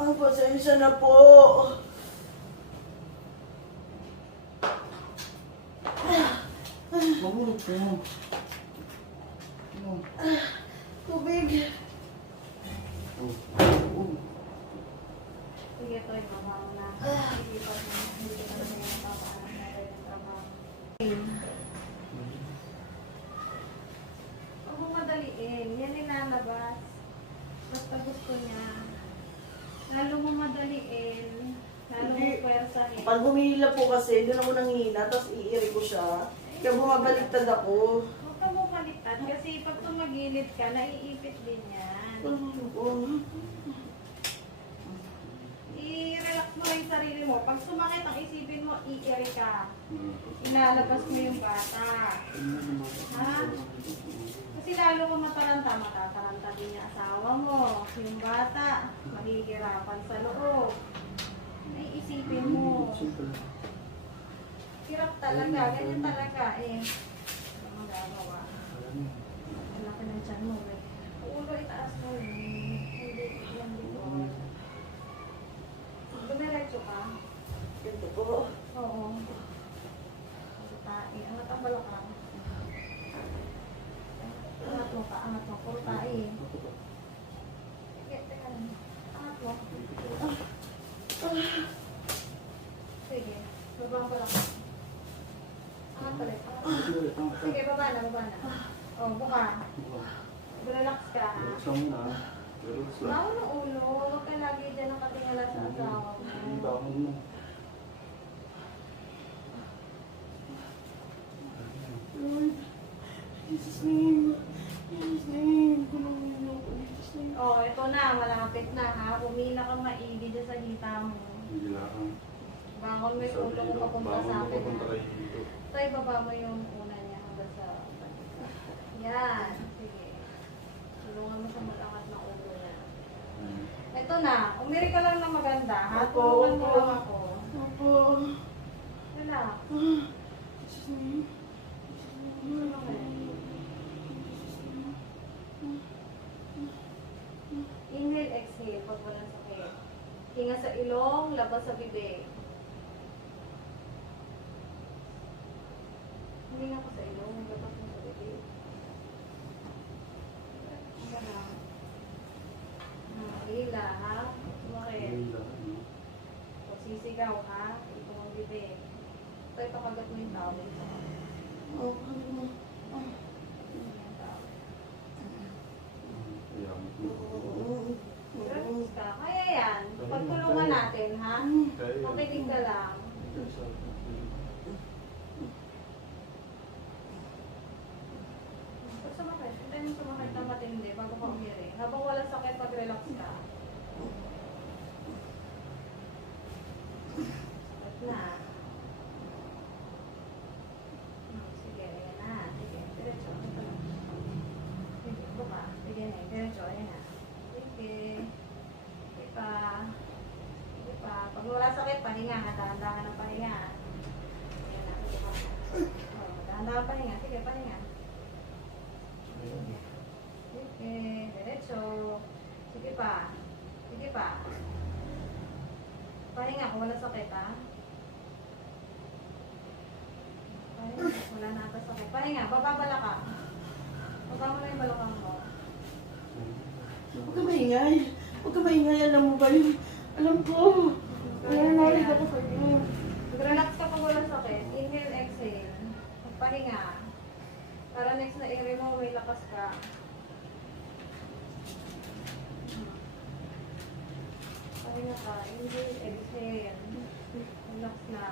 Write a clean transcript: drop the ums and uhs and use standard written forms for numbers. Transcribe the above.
Ah, pasensya na po. Mahulog ka mo. Tubig. Sige, ito yung trabaho na. Hindi pa na yung papaanan natin yung trabaho. Huwag mo madaliin. Yan nilalabas. Basta gusto niya. Lalo mo madaliin. Lalo mo Hindi. pwersahin. Pag humihila po kasi, doon ako nanghihina, tapos iiri ko siya. Kaya bumabaliktad ako. Huwag ka mo baliktad kasi pag tumagilid ka, naiipit din yan. I-relax mo lang yung sarili mo. Pag sumakit, ang isipin mo, i-iri ka. Ilalabas mo yung bata. Ha? Kasi lalo mo matataranta din yung asawa mo. Yung bata, mahihirapan sa loob. Ay, isipin mo. Hirap talaga, ganyan talaga eh. Ano magagawa? Ang laki ng tiyan mo eh. Ulo itaas mo eh. Hindi ko. Dumiretso ka? Ganito po. Oo. Tae. Angat ang balakang. Angat mo pa, angat mo. Puro tae. Sige, teka lang. Angat mo. Sige. Baba ang balakang. Angat ulit. Sige, baba na, baba na. Oh, buka. Relax ka. Bawal ng ulo. Huwag ka lagi dyan nakatingala sa asawa mo. Lord, Jesus name. Jesus name. Tulungan niyo ako, Jesus name. Oh, ito na. Malapit na ha. Umila kang maigi dyan sa hita mo. Bangon mo yung ulo ko papunta sa akin ha. Ito, ibaba mo yung una niya hanggang sa yan. Sige. Tulungan mo sa malangat na ulo niya. Ito na. Umiri ka lang na maganda ha. Opo, Tulungan mo opo. lang ako. Opo. Relax. Jesus name. Inhale, exhale pag walang sakit. Hinga sa ilong, labas sa bibig. Hinga ko sa ilong, labas mo sa bibig. Hinga na. Hila, ha? Sumakit. O sisigaw, ha? Ito ang bibig. Ito, ipakagat mo yung tawel. Oh, ano mo? Relax ka. Kaya yan. Pagtulungan natin, ha? Makinig ka lang. Pag sumakit, hintayin mo sumakit na matindi bago ka umiri. Habang wala sakit, pag-relax ka. Sakit na. Sige, ayan na. Sige, diretso. Ito na. Sige, buka. Sige na, diretso. Ayan na. Sige. Sige pa. Sige pa. Pag wala sakit, pahinga. Dahan-dahan ang pahinga. Ayan na. Sige pa. Dahan-dahan pahinga. Sige, pahinga. Sige, diretso. Sige pa. Sige pa. Pahinga kung wala sakit, ha? Pahinga. Wala na ata sakit. Pahinga. Bababala ka. Baba mo na yung balakang mo. Huwag ka maingay. Huwag ka maingay. Alam mo ba yun? Alam ko. Nananalig ako sa iyo. Relax ka pag wala sakit. Inhale, exhale. Magpahinga. Para next na area mo, may lakas ka. Pahinga ka. Inhale, exhale. Relax na.